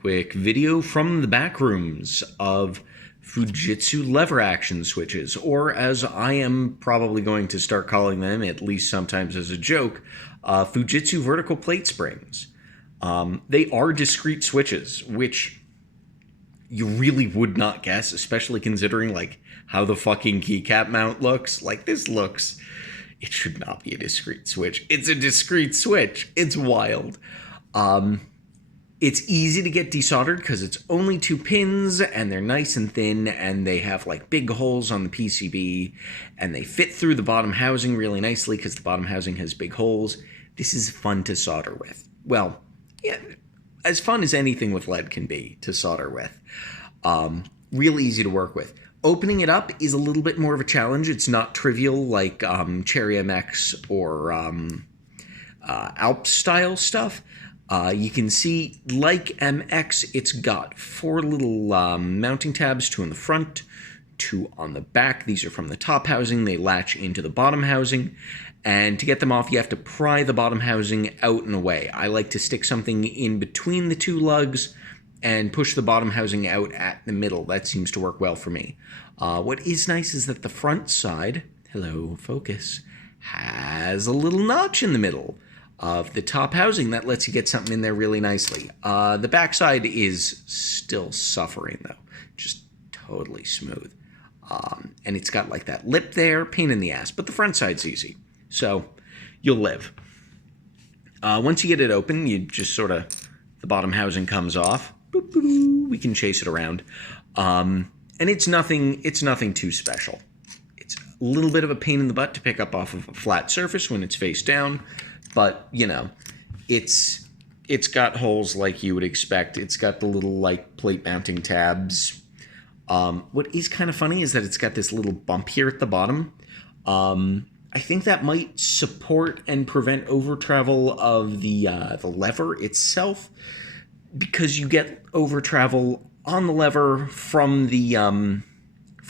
Quick video from the back rooms of Fujitsu lever action switches, or as I am probably going to start calling them, at least sometimes as a joke, Fujitsu vertical plate springs. They are discrete switches, which you really would not guess, especially considering like how the fucking keycap mount looks. Like this looks, it should not be a discrete switch. It's a discrete switch. It's wild. It's easy to get desoldered because it's only 2 pins and they're nice and thin and they have like big holes on the PCB and they fit through the bottom housing really nicely because the bottom housing has big holes. This is fun to solder with. Well, yeah, as fun as anything with lead can be to solder with. Real easy to work with. Opening it up is a little bit more of a challenge. It's not trivial like Cherry MX or Alp style stuff. You can see, like MX, it's got 4 little mounting tabs, 2 on the front, 2 on the back. These are from the top housing. They latch into the bottom housing. And to get them off, you have to pry the bottom housing out and away. I like to stick something in between the 2 lugs and push the bottom housing out at the middle. That seems to work well for me. What is nice is that the front side, hello, focus, has a little notch in the middle of the top housing that lets you get something in there really nicely. The backside is still suffering though, just totally smooth. And it's got like that lip there, pain in the ass, but the front side's easy. So you'll live. Once you get it open, you just sort of, the bottom housing comes off. Boop, boop, boop. We can chase it around. And it's nothing too special. It's a little bit of a pain in the butt to pick up off of a flat surface when it's face down. But, you know, it's got holes like you would expect. It's got the little, like, plate mounting tabs. What is kind of funny is that it's got this little bump here at the bottom. I think that might support and prevent over travel of the lever itself, because you get over travel on the lever from the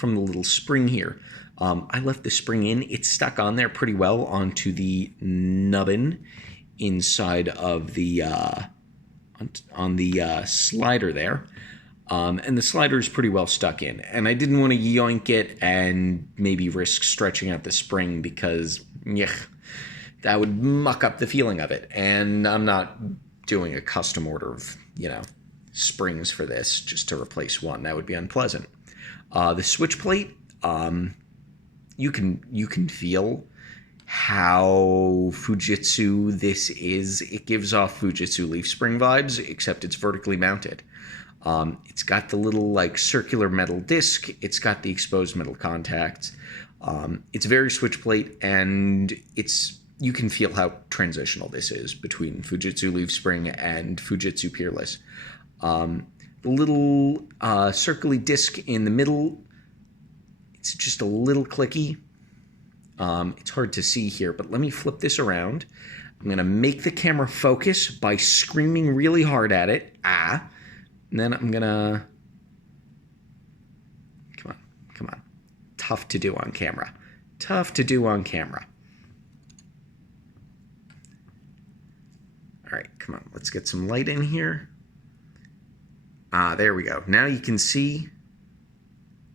little spring here. I left the spring in. It's stuck on there pretty well onto the nubbin inside of the on the slider there. And the slider is pretty well stuck in. And I didn't want to yoink it and maybe risk stretching out the spring because that would muck up the feeling of it. And I'm not doing a custom order of, springs for this just to replace one. That would be unpleasant. The switch plate, you can feel how Fujitsu this is. It gives off Fujitsu leaf spring vibes, except it's vertically mounted. It's got the little like circular metal disc. It's got the exposed metal contacts. It's very switch plate, and you can feel how transitional this is between Fujitsu leaf spring and Fujitsu Peerless. The little circly disc in the middle, it's just a little clicky. It's hard to see here, but let me flip this around. I'm going to make the camera focus by screaming really hard at it. And then I'm going to... Come on. Tough to do on camera. All right, come on. Let's get some light in here. There we go. Now you can see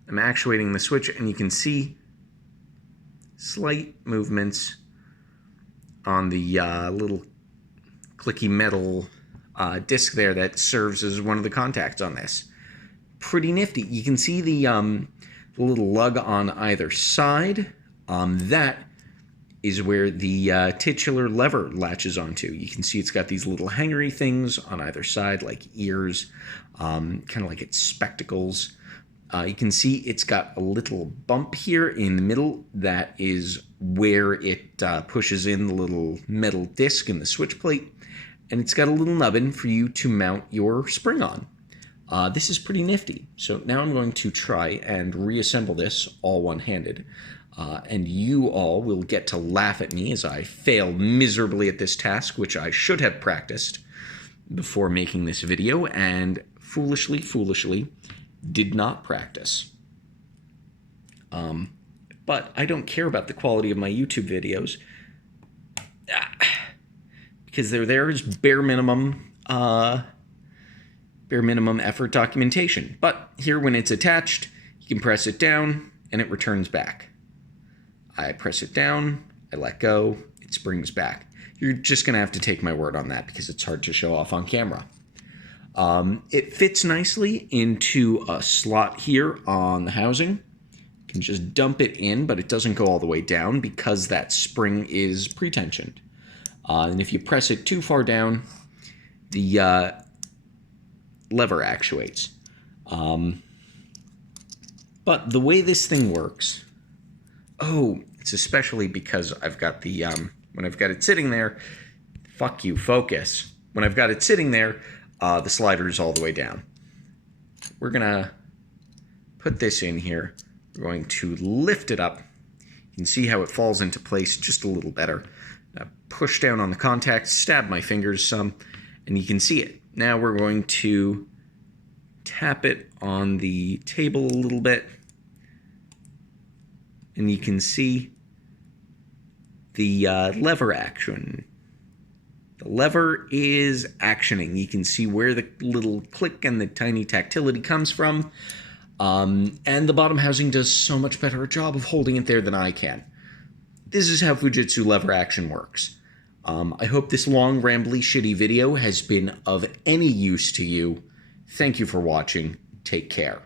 I'm actuating the switch, and you can see slight movements on the little clicky metal disc there that serves as one of the contacts on this. Pretty nifty. You can see the little lug on either side. That is where the titular lever latches onto. You can see it's got these little hangery things on either side, like ears, kind of like its spectacles. You can see it's got a little bump here in the middle. That is where it pushes in the little metal disc in the switch plate. And it's got a little nubbin for you to mount your spring on. This is pretty nifty. So now I'm going to try and reassemble this all one-handed. And you all will get to laugh at me as I fail miserably at this task, which I should have practiced before making this video, and foolishly did not practice. But I don't care about the quality of my YouTube videos because they're there as bare minimum bare minimum effort documentation. But here, when it's attached, you can press it down and it returns back. I press it down, I let go, it springs back. You're just gonna have to take my word on that because it's hard to show off on camera. It fits nicely into a slot here on the housing. You can just dump it in, but it doesn't go all the way down because that spring is pre-tensioned. And if you press it too far down, the lever actuates. But the way this thing works, it's especially because I've got the, when I've got it sitting there, fuck you, focus. When I've got it sitting there, the slider is all the way down. We're gonna put this in here. We're going to lift it up. You can see how it falls into place just a little better. Push down on the contacts, stab my fingers some, and you can see it. Now we're going to tap it on the table a little bit, and you can see the lever action. The lever is actioning. You can see where the little click and the tiny tactility comes from. And the bottom housing does so much better a job of holding it there than I can. This is how Fujitsu lever action works. I hope this long, rambly, shitty video has been of any use to you. Thank you for watching. Take care.